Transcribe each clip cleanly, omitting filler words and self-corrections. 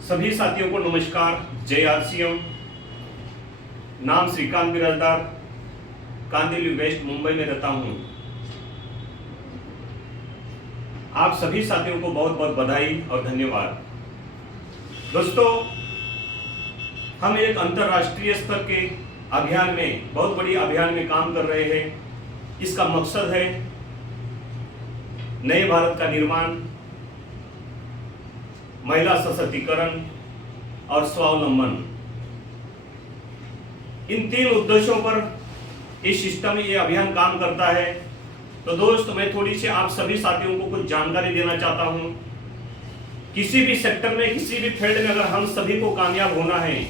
सभी साथियों को नमस्कार। जय आरसीएम। नाम श्रीकांत बिराजदार, कांदिवली वेस्ट मुंबई में रहता हूं। आप सभी साथियों को बहुत बहुत बधाई और धन्यवाद। दोस्तों, हम एक अंतर्राष्ट्रीय स्तर के अभियान में, बहुत बड़ी अभियान में काम कर रहे हैं। इसका मकसद है नए भारत का निर्माण, महिला सशक्तिकरण और स्वावलंबन। इन तीन उद्देश्यों पर इस सिस्टम में ये अभियान काम करता है। तो दोस्त, मैं थोड़ी सी आप सभी साथियों को कुछ जानकारी देना चाहता हूं। किसी भी सेक्टर में, किसी भी फील्ड में अगर हम सभी को कामयाब होना है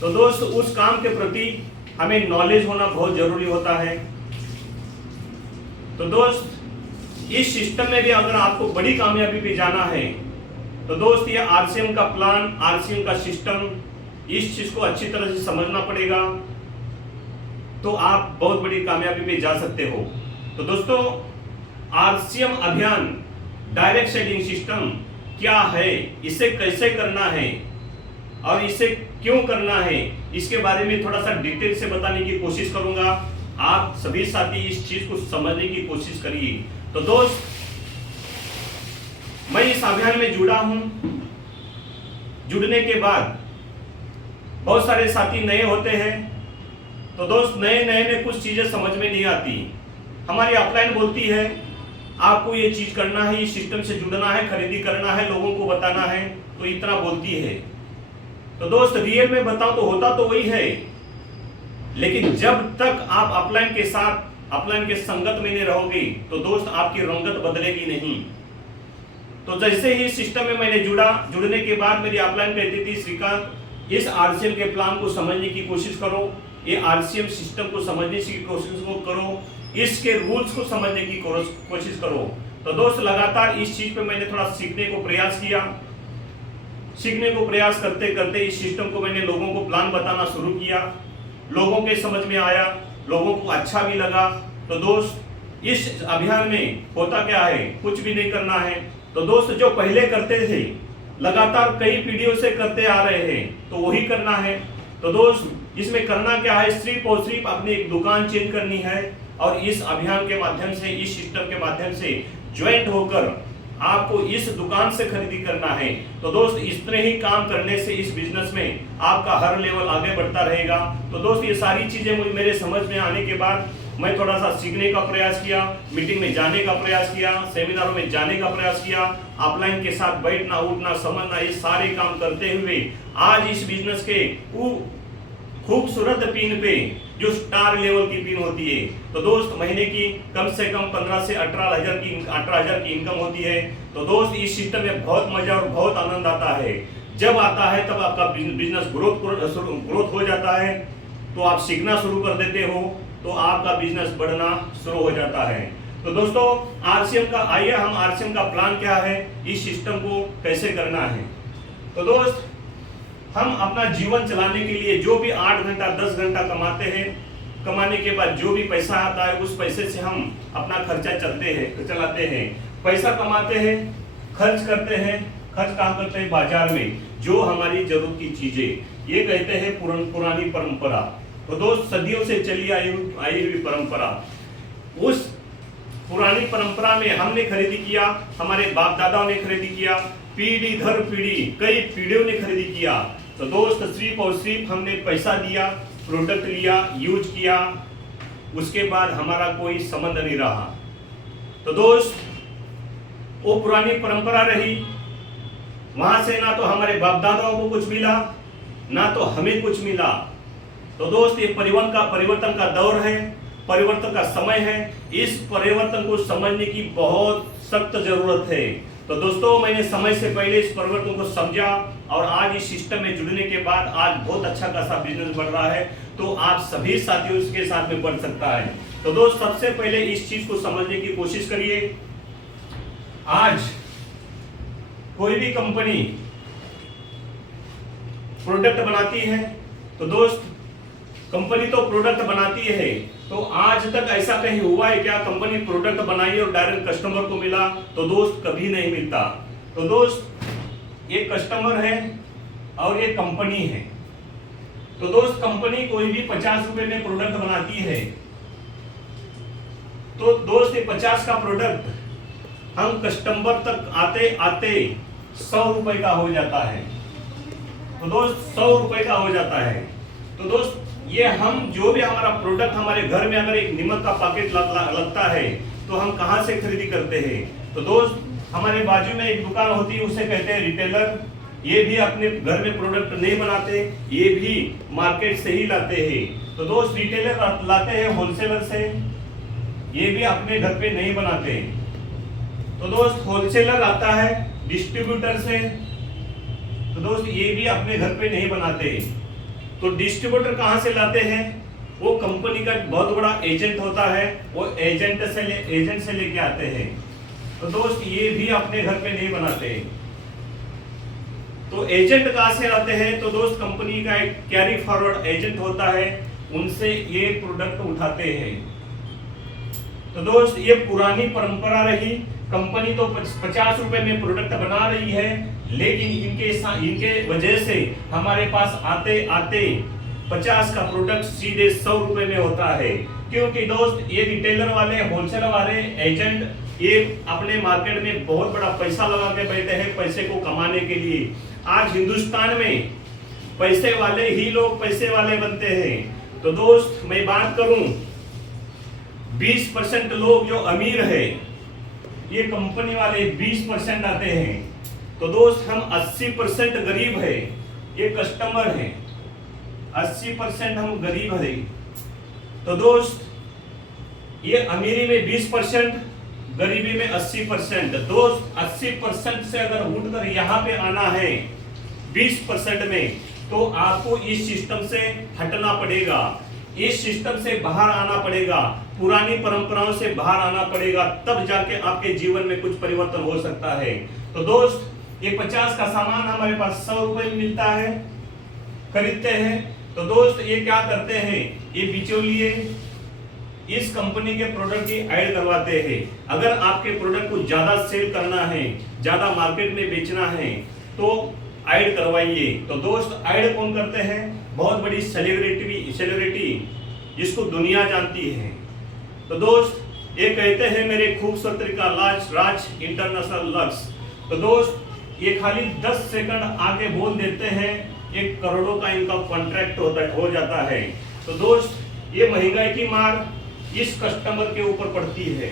तो दोस्त उस काम के प्रति हमें नॉलेज होना बहुत जरूरी होता है। तो दोस्त, इस सिस्टम में भी अगर आपको बड़ी कामयाबी पे जाना है तो दोस्त ये आरसीएम का प्लान, आरसीएम का सिस्टम, इस चीज को अच्छी तरह से समझना पड़ेगा, तो आप बहुत बड़ी कामयाबी पे जा सकते हो। तो दोस्तों, आरसीएम अभियान, डायरेक्ट सेलिंग सिस्टम क्या है, इसे कैसे करना है और इसे क्यों करना है, इसके बारे में थोड़ा सा डिटेल से बताने की कोशिश करूंगा। आप सभी साथी इस चीज को समझने की कोशिश करिए। तो दोस्त, मैं इस अभियान में जुड़ा हूं। जुड़ने के बाद बहुत सारे साथी नए होते हैं। तो दोस्त, नए में कुछ चीजें समझ में नहीं आती। हमारी अपलाइन बोलती है आपको ये चीज करना है, इस सिस्टम से जुड़ना है, खरीदी करना है, लोगों को बताना है, तो इतना बोलती है। तो दोस्त, रियल में बताओ तो होता तो वही है, लेकिन जब तक आप अपलाइन के साथ, अपलाइन के संगत में नहीं रहोगे तो दोस्त आपकी रंगत बदलेगी नहीं। तो जैसे ही सिस्टम में मैंने जुड़ने के बाद मेरी अपलाइन कहती थी, श्रीकांत, इस आरसीएम के प्लान को समझने की कोशिश करो, ये आरसीएम सिस्टम को समझने की कोशिश करो, इसके रूल्स को समझने की कोशिश करो। तो दोस्त, लगातार इस चीज पे मैंने थोड़ा सीखने को प्रयास किया। सीखने को प्रयास करते करते इस सिस्टम को मैंने लोगों को प्लान बताना शुरू किया। लोगों के समझ में आया, लोगों को अच्छा भी लगा। तो दोस्त, इस अभियान में होता क्या है, कुछ भी नहीं करना है। तो दोस्त, जो पहले करते थे, लगातार कई पीढ़ियों से करते आ रहे हैं, तो वही करना है। तो दोस्त, इसमें करना क्या है, सिर्फ और सिर्फ अपनी एक दुकान चेंज करनी है और इस अभियान के माध्यम से, इस सिस्टम के माध्यम से ज्वाइंट होकर आपको इस दुकान से खरीदी करना है। तो दोस्त, इतने ही काम करने से इस बिजनेस में आपका हर लेवल आगे बढ़ता रहेगा। तो दोस्त, ये सारी चीजें मेरे समझ में आने के बाद मैं थोड़ा सा सीखने का प्रयास किया, मीटिंग में जाने का प्रयास किया, सेमिनारों में जाने का प्रयास किया, अपलाइन के साथ बैठना, उठना, समझना, ये सारे काम करते हुए आज इस बिजनेस के खूबसूरत पिन पे, जो स्टार लेवल की पिन होती है, तो दोस्त महीने की कम से कम 15 से 18,000 की इनकम होती है। तो दोस्त, इस सिस्टम में बहुत मजा और बहुत आनंद आता है। जब आता है तब आपका बिजनेस ग्रोथ हो जाता है, तो आप सीखना शुरू कर देते हो, तो आपका बिजनेस बढ़ना शुरू हो जाता है। तो दोस्तों, आरसीएम का, आइए हम आरसीएम का प्लान क्या है, इस सिस्टम को कैसे करना है। तो दोस्त, हम अपना जीवन चलाने के लिए जो भी 8 घंटा 10 घंटा कमाते हैं, कमाने के बाद जो भी पैसा आता है उस पैसे से हम अपना खर्चा चलाते हैं, पैसा कमाते हैं, खर्च करते हैं। खर्च कहाँ करते हैं? बाजार में, जो हमारी जरूरत की चीजें, ये कहते हैं पुरानी परंपरा। तो दोस्त, सदियों से चली आई हुई परंपरा, उस पुरानी परंपरा में हमने खरीदी किया, हमारे बाप दादाओं ने खरीदी किया, पीढ़ी दर पीढ़ी कई पीढ़ियों ने खरीदी किया। तो दोस्त, सिर्फ और सिर्फ हमने पैसा दिया, प्रोडक्ट लिया, यूज किया, उसके बाद हमारा कोई संबंध नहीं रहा। तो दोस्त, वो पुरानी परंपरा रही, वहां से ना तो हमारे बाप दादाओं को कुछ मिला, ना तो हमें कुछ मिला। तो दोस्त, ये परिवर्तन का दौर है, परिवर्तन का समय है। इस परिवर्तन को समझने की बहुत सख्त जरूरत है। तो दोस्तों, मैंने समय से पहले इस परिवर्तन को समझा और आज इस सिस्टम में जुड़ने के बाद आज बहुत अच्छा खासा बिजनेस बढ़ रहा है। तो आप सभी साथियों के साथ में बढ़ सकता है। तो दोस्त, सबसे पहले इस चीज को समझने की कोशिश करिए। आज कोई भी कंपनी प्रोडक्ट बनाती है, तो दोस्त, कंपनी तो प्रोडक्ट बनाती है, तो आज तक ऐसा कहीं हुआ है क्या कंपनी प्रोडक्ट बनाई और डायरेक्ट कस्टमर को मिला? तो दोस्त, कभी नहीं मिलता। तो दोस्त, एक कस्टमर है और एक कंपनी है। तो दोस्त कंपनी कोई भी 50 रुपए में प्रोडक्ट बनाती है, तो दोस्त ये 50 का प्रोडक्ट हम कस्टमर तक आते आते 100 रुपए का हो जाता है। तो दोस्त 100 रुपए का हो जाता है। तो दोस्त ये हम जो भी हमारा प्रोडक्ट हमारे घर में अगर एक नमक का पैकेट लगता है तो हम कहाँ से खरीदी करते हैं? तो दोस्त हमारे बाजू में एक दुकान होती है, उसे कहते हैं रिटेलर। ये भी अपने घर में प्रोडक्ट नहीं बनाते, ये भी मार्केट से ही लाते हैं। तो दोस्त रिटेलर लाते हैं होलसेलर से, ये भी अपने घर पे नहीं बनाते। तो दोस्त होलसेलर आता है डिस्ट्रीब्यूटर से, तो दोस्त ये भी अपने घर पे नहीं बनाते। तो डिस्ट्रीब्यूटर कहाँ से लाते हैं? वो कंपनी का बहुत बड़ा एजेंट होता है, वो एजेंट से लेके आते हैं। तो दोस्त ये भी अपने घर पे नहीं बनाते। तो एजेंट कहाँ से आते हैं? तो दोस्त कंपनी का एक कैरी फॉरवर्ड एजेंट होता है, उनसे ये प्रोडक्ट उठाते हैं। तो दोस्त ये पुरानी परंपरा रही। कंपनी तो 50 रुपए में प्रोडक्ट बना रही है, लेकिन इनके वजह से हमारे पास आते आते 50 का प्रोडक्ट सीधे 100 रुपए में होता है। क्योंकि दोस्त ये रिटेलर वाले, होलसेलर वाले एजेंट ये अपने मार्केट में बहुत बड़ा पैसा लगा के बैठे हैं पैसे को कमाने के लिए। आज हिंदुस्तान में पैसे वाले ही लोग पैसे वाले बनते हैं। तो दोस्त मैं बात करूं, 20% लोग जो अमीर है, ये कंपनी वाले 20% आते हैं। तो दोस्त हम 80% गरीब है, ये कस्टमर है। 80% हम गरीब है। तो दोस्त ये अमीरी में 20%, गरीबी में 80%। दोस्त 80% से अगर उठकर यहाँ पे आना है 20% में, तो आपको इस सिस्टम से हटना पड़ेगा, इस सिस्टम से बाहर आना पड़ेगा, पुरानी परंपराओं से बाहर आना पड़ेगा, तब जाके आपके जीवन में कुछ परिवर्तन हो सकता है। तो दोस्त ये 50 का सामान हमारे पास 100 रुपए में मिलता है, खरीदते हैं। तो दोस्त ये क्या करते हैं, ये बिचौलिए इस कंपनी के प्रोडक्ट की ऐड करवाते हैं। अगर आपके प्रोडक्ट को ज्यादा सेल करना है, ज्यादा मार्केट में बेचना है, तो ऐड करवाइए। तो दोस्त ऐड कौन करते हैं? बहुत बड़ी सेलिब्रिटी जिसको दुनिया जानती है। तो दोस्त ये कहते हैं मेरे खूबसूरती का राज इंटरनेशनल लक्स। तो दोस्त ये खाली 10 सेकंड आगे बोल देते हैं, 1 करोड़ों का इनका कॉन्ट्रैक्ट हो जाता है। तो दोस्त ये महंगाई की मार इस कस्टमर के ऊपर पड़ती है।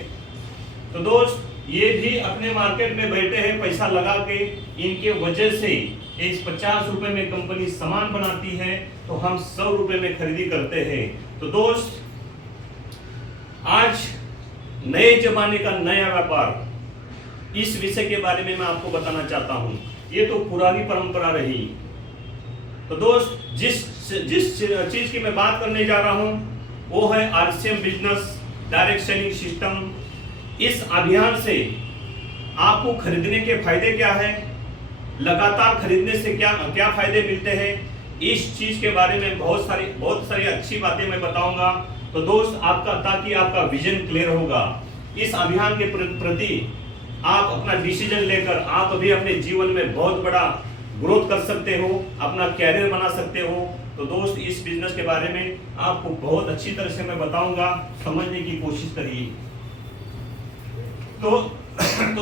तो दोस्त ये भी अपने मार्केट में बैठे हैं पैसा लगा के, इनके वजह से इस 50 रुपए में कंपनी सामान बनाती है, तो हम 100 रुपए में खरीदी करते हैं। तो दोस्त आज नए जमाने का नया व्यापार, इस विषय के बारे में मैं आपको बताना चाहता हूं। ये तो पुरानी परंपरा रही। तो दोस्त जिस चीज की मैं बात करने जा रहा हूं, वो है RCM business direct selling system. इस अभियान से आपको खरीदने के फायदे क्या है, लगातार खरीदने से क्या क्या फायदे मिलते हैं, इस चीज के बारे में बहुत सारी अच्छी बातें मैं बताऊंगा। तो दोस्त ताकि आपका विजन क्लियर होगा, इस अभियान के प्रति आप अपना डिसीजन लेकर आप भी अपने जीवन में बहुत बड़ा ग्रोथ कर सकते हो, अपना कैरियर बना सकते हो। तो दोस्त इस बिजनेस के बारे में आपको बहुत अच्छी तरह से मैं बताऊंगा, समझने की कोशिश करिए। तो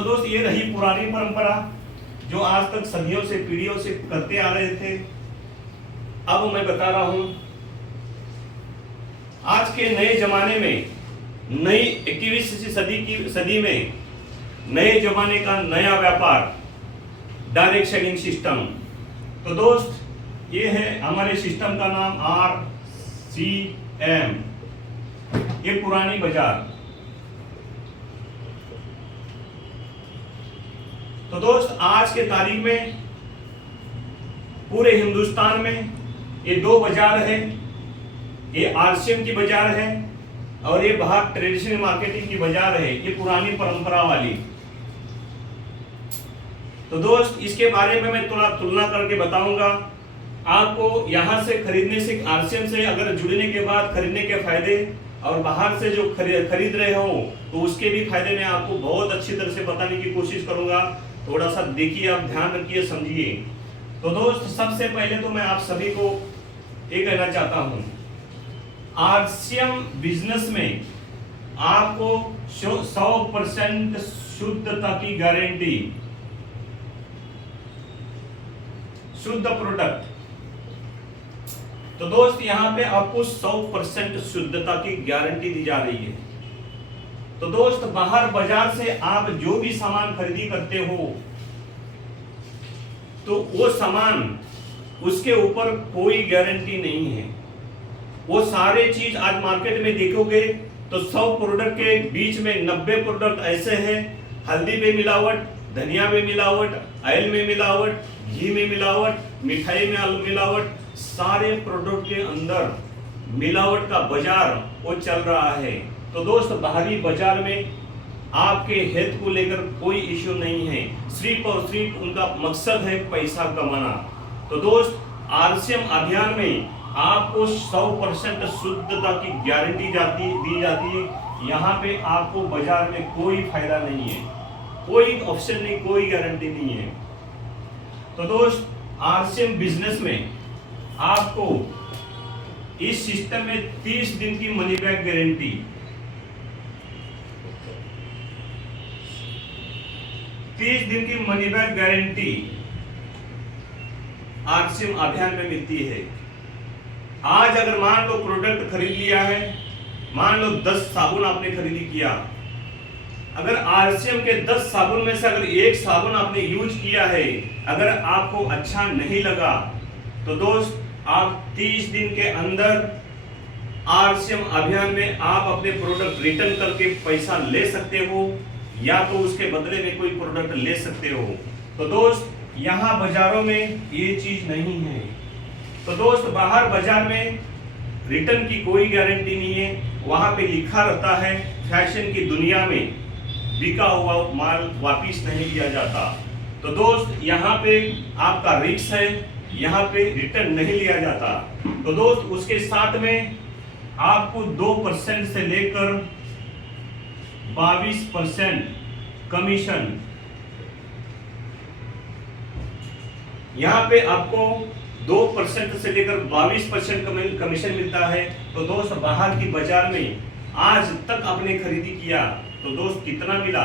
दोस्त ये रही पुरानी परंपरा जो आज तक सदियों से पीढ़ियों से करते आ रहे थे। अब मैं बता रहा हूं आज के नए जमाने में, नई 21वीं सदी में नए जमाने का नया व्यापार डायरेक्ट सेलिंग सिस्टम। तो दोस्त ये है हमारे सिस्टम का नाम RCM। ये पुरानी बाजार। तो दोस्त आज के तारीख में पूरे हिंदुस्तान में ये 2 बाजार है, ये RCM की बाजार है और ये बाहर ट्रेडिशनल मार्केटिंग की बाजार है, ये पुरानी परंपरा वाली। तो दोस्त इसके बारे में मैं थोड़ा तुलना करके बताऊंगा आपको। यहां से खरीदने से, RCM से अगर जुड़ने के बाद खरीदने के फायदे और बाहर से जो खरीद रहे हो तो उसके भी फायदे मैं आपको बहुत अच्छी तरह से बताने की कोशिश करूंगा। थोड़ा सा देखिए, आप ध्यान रखिए, समझिए। तो दोस्त सबसे पहले तो मैं आप सभी को ये कहना चाहता हूं, आरसीएम बिजनेस में आपको 100% शुद्धता की गारंटी, शुद्ध प्रोडक्ट। तो दोस्त यहां पे आपको 100% शुद्धता की गारंटी दी जा रही है। तो दोस्त बाहर बाजार से आप जो भी सामान खरीदी करते हो, तो वो सामान, उसके ऊपर कोई गारंटी नहीं है। वो सारे चीज आज मार्केट में देखोगे तो 100 प्रोडक्ट के बीच में 90 प्रोडक्ट ऐसे हैं, हल्दी में मिलावट, धनिया में मिलावट, ऑयल में मिलावट, घी में मिलावट, मिठाई में मिलावट, सारे प्रोडक्ट के अंदर मिलावट का बाजार वो चल रहा है। तो दोस्त बाहरी बाजार में आपके हेल्थ को लेकर कोई इश्यू नहीं है, सिर्फ और सिर्फ उनका मकसद है पैसा कमाना। तो दोस्त आरसीएम अभियान में आपको 100% शुद्धता की गारंटी दी जाती है। यहाँ पे आपको बाजार में कोई फायदा नहीं है, कोई ऑप्शन नहीं, कोई गारंटी नहीं है। तो दोस्त आरसीएम बिजनेस में आपको इस सिस्टम में 30 दिन की मनी बैक गारंटी, 30 दिन की मनी बैक गारंटी आरसीएम अभियान में मिलती है। आज अगर मान लो प्रोडक्ट खरीद लिया है, मान लो 10 साबुन आपने खरीदी किया, अगर आरसीएम के 10 साबुन में से अगर एक साबुन आपने यूज किया है, अगर आपको अच्छा नहीं लगा, तो दोस्त आप 30 दिन के अंदर आरसीएम अभियान में आप अपने प्रोडक्ट रिटर्न करके पैसा ले सकते हो, या तो उसके बदले में कोई प्रोडक्ट ले सकते हो। तो दोस्त यहाँ बाजारों में ये चीज नहीं है। तो दोस्त बाहर बाजार में रिटर्न की कोई गारंटी नहीं है, वहां पे लिखा रहता है फैशन की दुनिया में बिका हुआ माल वापिस नहीं लिया जाता। तो दोस्त यहाँ पे आपका रिस्क है, यहाँ पे रिटर्न नहीं लिया जाता। तो दोस्त उसके साथ में आपको 2% से लेकर 22% कमीशन, यहाँ पे आपको 2% से लेकर 22% कमीशन मिलता है। तो दोस्त बाहर की बाजार में आज तक आपने खरीदी किया तो दोस्त कितना मिला?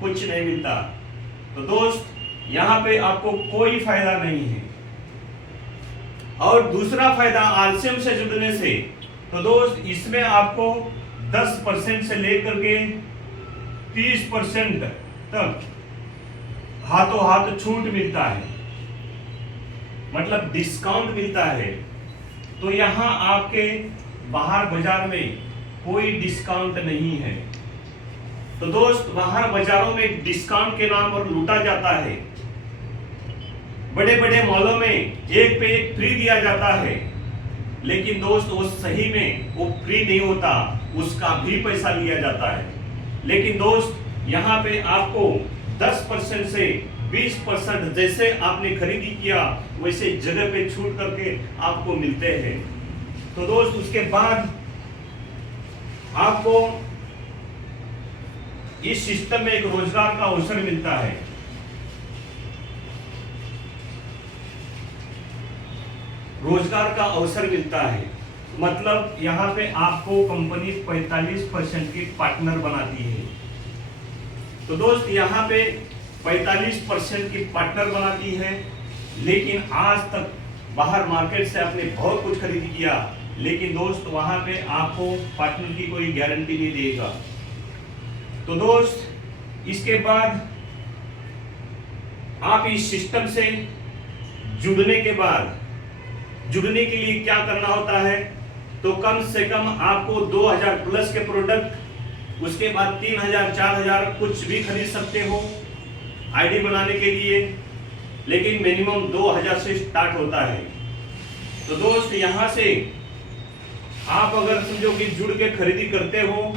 कुछ नहीं मिलता। तो दोस्त यहाँ पे आपको कोई फायदा नहीं है। और दूसरा फायदा आरसीएम से जुड़ने से, तो दोस्त इसमें आपको 10% से लेकर के 30% तक हाथों हाथ छूट मिलता है, मतलब डिस्काउंट मिलता है। तो यहाँ आपके बाहर बाजार में कोई डिस्काउंट नहीं है। तो दोस्त बाहर बाजारों में डिस्काउंट के नाम पर लूटा जाता है। बड़े बड़े मॉलों में एक पे एक फ्री दिया जाता है, लेकिन दोस्त वो सही में वो फ्री नहीं होता, उसका भी पैसा लिया जाता है। लेकिन दोस्त यहाँ पे आपको 10% से 20% जैसे आपने खरीदी किया वैसे जगह पे छूट करके आपको मिलते हैं। तो दोस्त उसके बाद आपको इस सिस्टम में एक रोजगार का अवसर मिलता है। रोजगार का अवसर मिलता है, मतलब यहाँ पे आपको कंपनी 45% की पार्टनर बनाती है। तो दोस्त यहाँ पे 45% की पार्टनर बनाती है, लेकिन आज तक बाहर मार्केट से आपने बहुत कुछ खरीदी किया, लेकिन दोस्त वहां पे आपको पार्टनर की कोई गारंटी नहीं देगा। तो दोस्त इसके बाद आप इस सिस्टम से जुड़ने के बाद, जुड़ने के लिए क्या करना होता है, तो कम से कम आपको 2000 प्लस के प्रोडक्ट, उसके बाद 3000 4000 कुछ भी खरीद सकते हो आईडी बनाने के लिए, लेकिन मिनिमम 2000 से स्टार्ट होता है। तो दोस्त यहाँ से आप अगर समझो कि जुड़ के खरीदी करते हो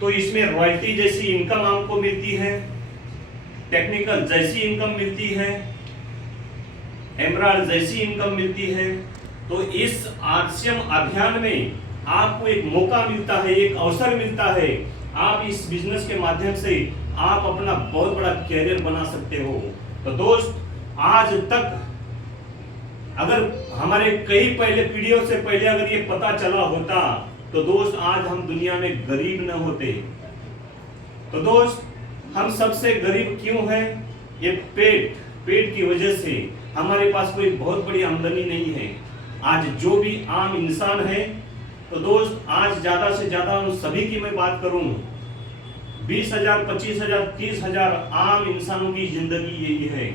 तो इसमें रॉयल्टी जैसी इनकम आपको मिलती है, टेक्निकल जैसी इनकम मिलती है, एमराल्ड जैसी इनकम मिलती है। तो इस आरसीएम अभियान में आपको एक मौका मिलता है, एक अवसर मिलता है। आप इस बिजनेस के माध्यम से आप अपना बहुत बड़ा कैरियर बना सकते हो। तो दोस्त, आज तक अगर हमारे कई पहले पीढ़ियों से पहले अगर ये पता चला होता तो दोस्त आज हम दुनिया में गरीब न होते। तो दोस्त, हम सबसे गरीब क्यों हैं? ये पेट की वजह से हमारे पास कोई बहुत बड़ी आमदनी नहीं है। आज जो भी आम इंसान है, तो दोस्त आज ज्यादा से ज्यादा उन सभी की मैं बात करूं, 20,000, 25,000, 30,000 आम इंसानों की जिंदगी यही है।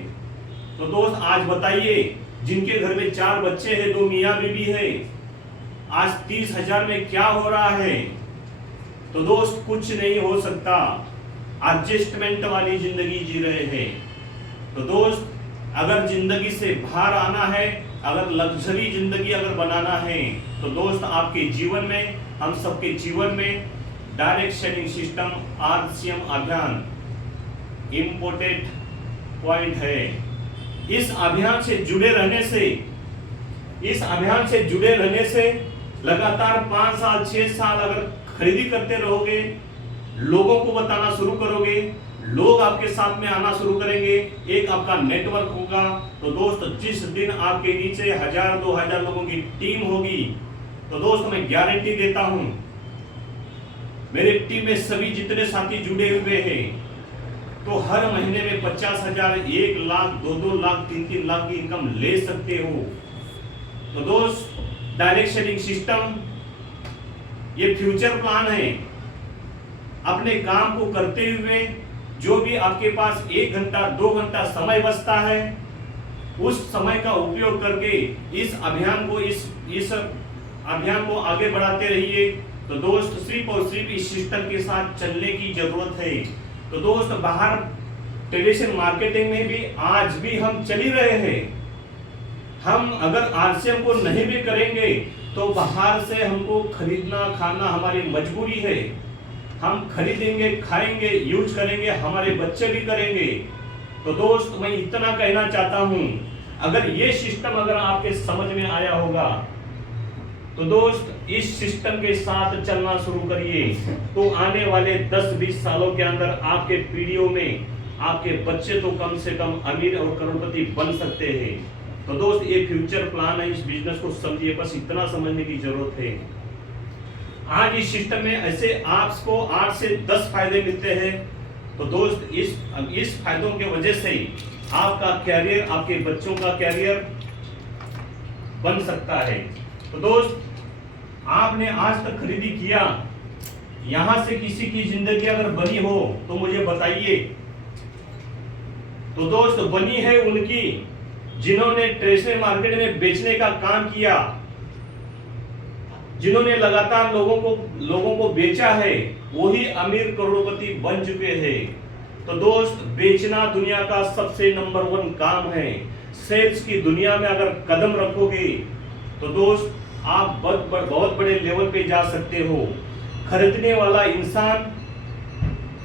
तो दोस्त आज बताइए, जिनके घर में 4 बच्चे हैं, 2 मियाँ बीवी है, आज 30,000 में क्या हो रहा है? तो दोस्त कुछ नहीं हो सकता। एडजस्टमेंट वाली जिंदगी जी रहे हैं। तो दोस्त, अगर जिंदगी से बाहर आना है, अगर लग्जरी जिंदगी अगर बनाना है, तो दोस्त आपके जीवन में, हम सबके जीवन में डायरेक्ट सेलिंग सिस्टम RCM अभियान इम्पोर्टेंट पॉइंट है। इस अभियान से जुड़े रहने से लगातार 5 साल 6 साल अगर खरीदी करते रहोगे, लोगों को बताना शुरू करोगे, लोग आपके साथ में आना शुरू करेंगे, एक आपका नेटवर्क होगा। तो दोस्त, जिस दिन आपके नीचे 1000 2000 लोगों की टीम होगी, तो दोस्त मैं गारंटी देता हूं, मेरे टीम में सभी जितने साथी जुड़े हुए हैं, तो हर महीने में 50,000, 1 लाख, 2 लाख, 3 लाख की इनकम ले सकते हो। तो दोस्त, डायरेक्ट सेलिंग सिस्टम ये फ्यूचर प्लान है। अपने काम को करते हुए जो भी आपके पास 1 घंटा 2 घंटा समय बचता है, उस समय का उपयोग करके इस अभियान को आगे बढ़ाते रहिए। तो दोस्त, सिर्फ और सिर्फ इस सिस्टम के साथ चलने की जरूरत है। तो दोस्त, बाहर ट्रेडिशनल मार्केटिंग में भी आज भी हम चल ही रहे हैं। हम अगर RCM को नहीं भी करेंगे तो बाहर से हमको खरीदना खाना हमारी मजबूरी है। हम खरीदेंगे, खाएंगे, यूज करेंगे, हमारे बच्चे भी करेंगे। तो दोस्त, मैं इतना कहना चाहता हूं, अगर ये सिस्टम अगर आपके समझ में आया होगा, तो दोस्त इस सिस्टम के साथ चलना शुरू करिए। तो आने वाले 10-20 सालों के अंदर आपके पीढ़ियों में आपके बच्चे तो कम से कम अमीर और करोड़पति बन सकते हैं। तो दोस्त, ये फ्यूचर प्लान है, इस बिजनेस को समझिए, बस इतना समझने की जरूरत है। आज इस सिस्टम में ऐसे आपको 8 से 10 फायदे मिलते हैं। तो दोस्त, इस फायदों के वजह से आपका कैरियर, आपके बच्चों का कैरियर बन सकता है। तो दोस्त, आपने आज तक खरीदी किया, यहां से किसी की जिंदगी अगर बनी हो तो मुझे बताइए। तो दोस्त, बनी है उनकी जिन्होंने ट्रेडिशनल मार्केट में बेचने का काम किया, जिन्होंने लगातार लोगों को बेचा है, वही अमीर करोड़पति बन चुके हैं। तो दोस्त, बेचना दुनिया का सबसे नंबर 1 काम है। सेल्स की दुनिया में अगर कदम रखोगे तो दोस्त आप बहुत बड़े लेवल पे जा सकते हो। खरीदने वाला इंसान,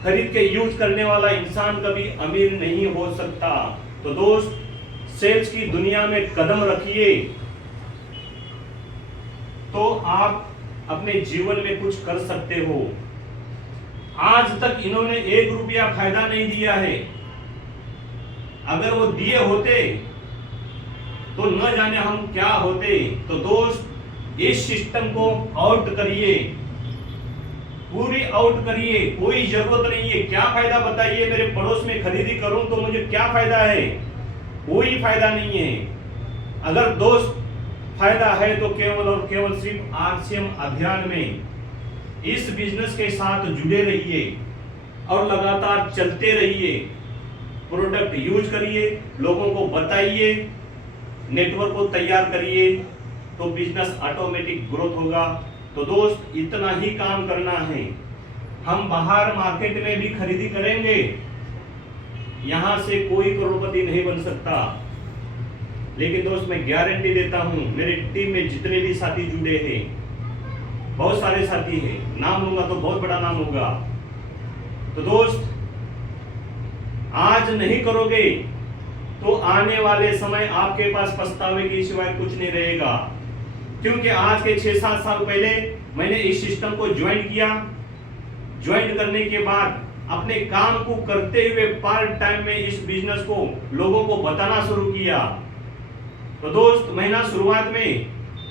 खरीद के यूज करने वाला इंसान कभी अमीर नहीं हो सकता। तो दोस्त, सेल्स की दुनिया में कदम रखिए, तो आप अपने जीवन में कुछ कर सकते हो। आज तक इन्होंने 1 रुपया फायदा नहीं दिया है। अगर वो दिए होते तो न जाने हम क्या होते। तो दोस्त, इस सिस्टम को आउट करिए, पूरी आउट करिए, कोई जरूरत नहीं है। क्या फायदा बताइए? मेरे पड़ोस में खरीदी करूं तो मुझे क्या फायदा है? कोई फायदा नहीं है। अगर दोस्त फायदा है तो केवल और केवल सिर्फ RCM अभियान में इस बिजनेस के साथ जुड़े रहिए और लगातार चलते रहिए। प्रोडक्ट यूज करिए, लोगों को बताइए, नेटवर्क को तैयार करिए, तो बिजनेस ऑटोमेटिक ग्रोथ होगा। तो दोस्त, इतना ही काम करना है। हम बाहर मार्केट में भी खरीदी करेंगे, यहां से कोई करोड़पति नहीं बन सकता। लेकिन दोस्त, मैं गारंटी देता हूं, मेरी टीम में जितने भी साथी जुड़े हैं, बहुत सारे साथी हैं, नाम लूंगा तो बहुत बड़ा नाम होगा। तो दोस्त, आज नहीं करोगे तो आने वाले समय आपके पास पछतावे के सिवाय कुछ नहीं रहेगा। क्योंकि आज के 6-7 साल पहले मैंने इस सिस्टम को ज्वाइन किया। ज्वाइन करने के बाद अपने काम को करते हुए पार्ट टाइम में इस बिजनेस को लोगों को बताना शुरू किया। तो दोस्त, महीना शुरुआत में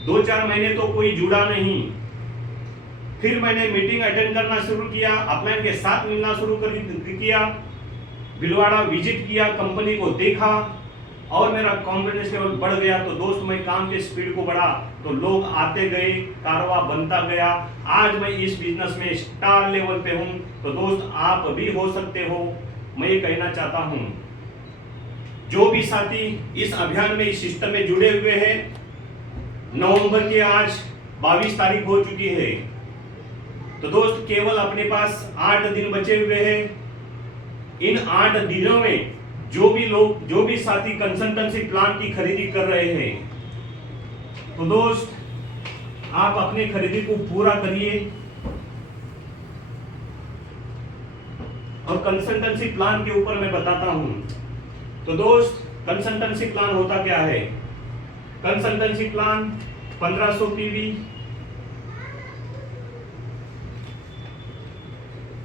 2-4 महीने तो कोई जुड़ा नहीं, फिर मैंने मीटिंग अटेंड करना शुरू किया, अपलाइन के साथ मिलना शुरू किया, भिलवाड़ा विजिट किया, कंपनी को देखा और मेरा कॉन्फिडेंस लेवल बढ़ गया। तो दोस्त, मैं काम के स्पीड को बढ़ा तो लोग आते गए, कारवा बनता गया। आज मैं इस बिजनेस में स्टार लेवल पे हूं। तो दोस्त, आप भी हो सकते हो। मैं ये कहना चाहता हूं, जो भी साथी इस अभियान में, इस सिस्टम में जुड़े हुए हैं, नवंबर की आज 22 तारीख हो चुकी है। तो दोस्त, केवल अपने पास 8 दिन बचे हुए हैं। इन 8 दिनों में जो भी साथी कंसल्टेंसी प्लान की खरीदी कर रहे हैं, तो दोस्त, आप अपनी खरीदी को पूरा करिए। और कंसल्टेंसी प्लान के ऊपर मैं बताता हूं। तो दोस्त, कंसल्टेंसी प्लान होता क्या है? Consultancy plan 1500 PV,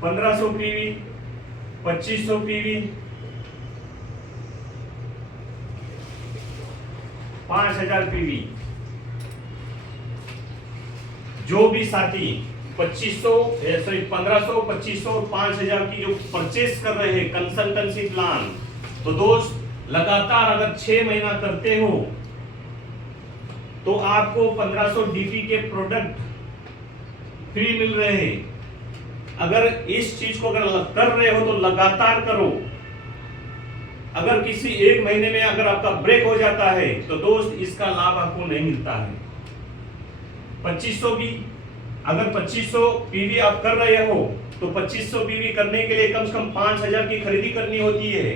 1500 PV, 2500 PV, 5000 PV. जो भी साथी 1500, 2500 और 5000 की जो परचेस कर रहे हैं कंसल्टेंसी प्लान, तो दोस्त, लगातार अगर 6 महीना करते हो तो आपको 1500 डीपी के प्रोडक्ट फ्री मिल रहे हैं। अगर इस चीज को अगर कर रहे हो तो लगातार करो। अगर किसी एक महीने में अगर आपका ब्रेक हो जाता है तो दोस्त, इसका लाभ आपको नहीं मिलता है। 2500 भी, अगर 2500 पीवी आप कर रहे हो तो 2500 पीवी करने के लिए कम से कम 5000 की खरीदी करनी होती है।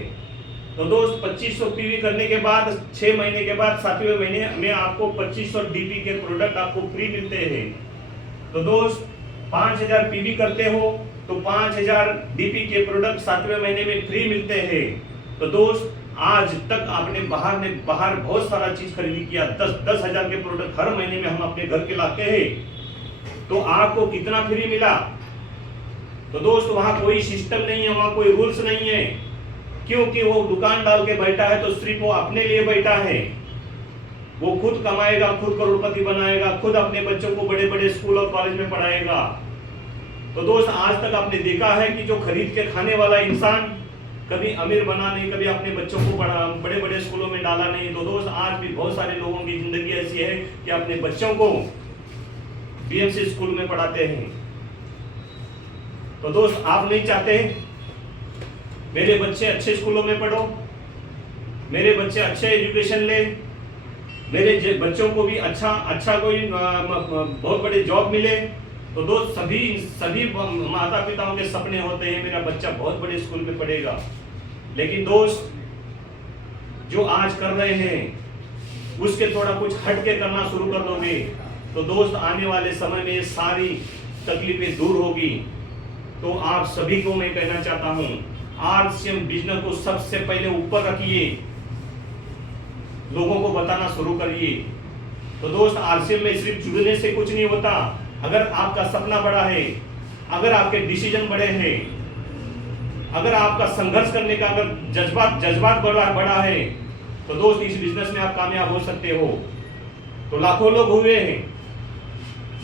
तो दोस्त, 2500 पीवी करने के बाद 6 महीने के बाद 7वें महीने में आपको 2500 डीपी के प्रोडक्ट आपको फ्री मिलते हैं। तो दोस्त, 5000 पीवी करते हो तो 5000 डीपी के प्रोडक्ट 7वें महीने में फ्री मिलते हैं। तो दोस्त, आज तक आपने बाहर बहुत सारा चीज खरीदी किया, 10 हजार के प्रोडक्ट हर महीने में हम अपने घर के लाते हैं, तो आपको कितना फ्री मिला? तो दोस्त, वहां कोई सिस्टम नहीं है, वहां कोई रूल्स नहीं है, क्योंकि वो दुकान डाल के बैठा है तो सिर्फ वो अपने लिए बैठा है। वो खुद कमाएगा, खुद करोड़पति बनाएगा, खुद अपने बच्चों को बड़े बड़े स्कूल और कॉलेज में पढ़ाएगा। तो दोस्त, आज तक आपने देखा है कि जो खरीद के खाने वाला इंसान कभी अमीर बना नहीं, कभी अपने बच्चों को बड़े बड़े स्कूलों में डाला नहीं। तो दोस्त, आज भी बहुत सारे लोगों की जिंदगी ऐसी है कि अपने बच्चों को बीएमसी स्कूल में पढ़ाते हैं। तो दोस्त, आप नहीं चाहते मेरे बच्चे अच्छे स्कूलों में पढ़ो, मेरे बच्चे अच्छे एजुकेशन ले, मेरे बच्चों को भी अच्छा कोई बहुत बड़े जॉब मिले। तो दोस्त, सभी माता पिताओं के सपने होते हैं मेरा बच्चा बहुत बड़े स्कूल में पढ़ेगा। लेकिन दोस्त, जो आज कर रहे हैं उसके थोड़ा कुछ हट के करना शुरू कर दोगे तो दोस्त, आने वाले समय में सारी तकलीफें दूर होगी। तो आप सभी को मैं कहना चाहता हूं, आरसीएम बिजनेस को सबसे पहले ऊपर रखिए, लोगों को बताना शुरू करिए। तो दोस्त, आरसीएम में सिर्फ जुड़ने से कुछ नहीं होता। अगर आपका सपना बड़ा है, अगर आपके डिसीजन बड़े हैं, अगर आपका संघर्ष करने का अगर जज्बात बड़ा है, तो दोस्त, इस बिजनेस में आप कामयाब हो सकते हो। तो लाखों लोग हुए हैं,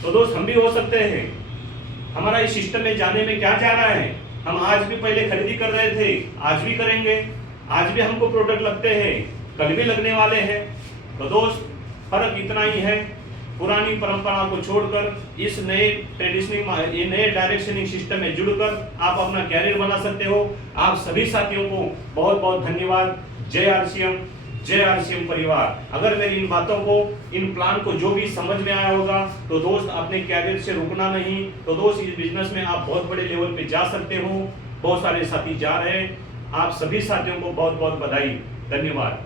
तो दोस्त, हम भी हो सकते हैं। हमारा इस सिस्टम में जाने में क्या जा रहा है? हम आज भी पहले खरीदी कर रहे थे, आज भी करेंगे, आज भी हमको प्रोडक्ट लगते हैं, कल भी लगने वाले हैं। तो दोस्त, फर्क इतना ही है, पुरानी परंपरा को छोड़कर इस नए नए डायरेक्शनिंग सिस्टम में जुड़कर आप अपना कैरियर बना सकते हो। आप सभी साथियों को बहुत बहुत धन्यवाद। जय आरसीएम, जय आरसीएम परिवार। अगर मेरी इन बातों को, इन प्लान को जो भी समझ में आया होगा तो दोस्त, अपने कैरियर से रुकना नहीं। तो दोस्त, इस बिजनेस में आप बहुत बड़े लेवल पे जा सकते हो। बहुत सारे साथी जा रहे हैं। आप सभी साथियों को बहुत बहुत बधाई, धन्यवाद।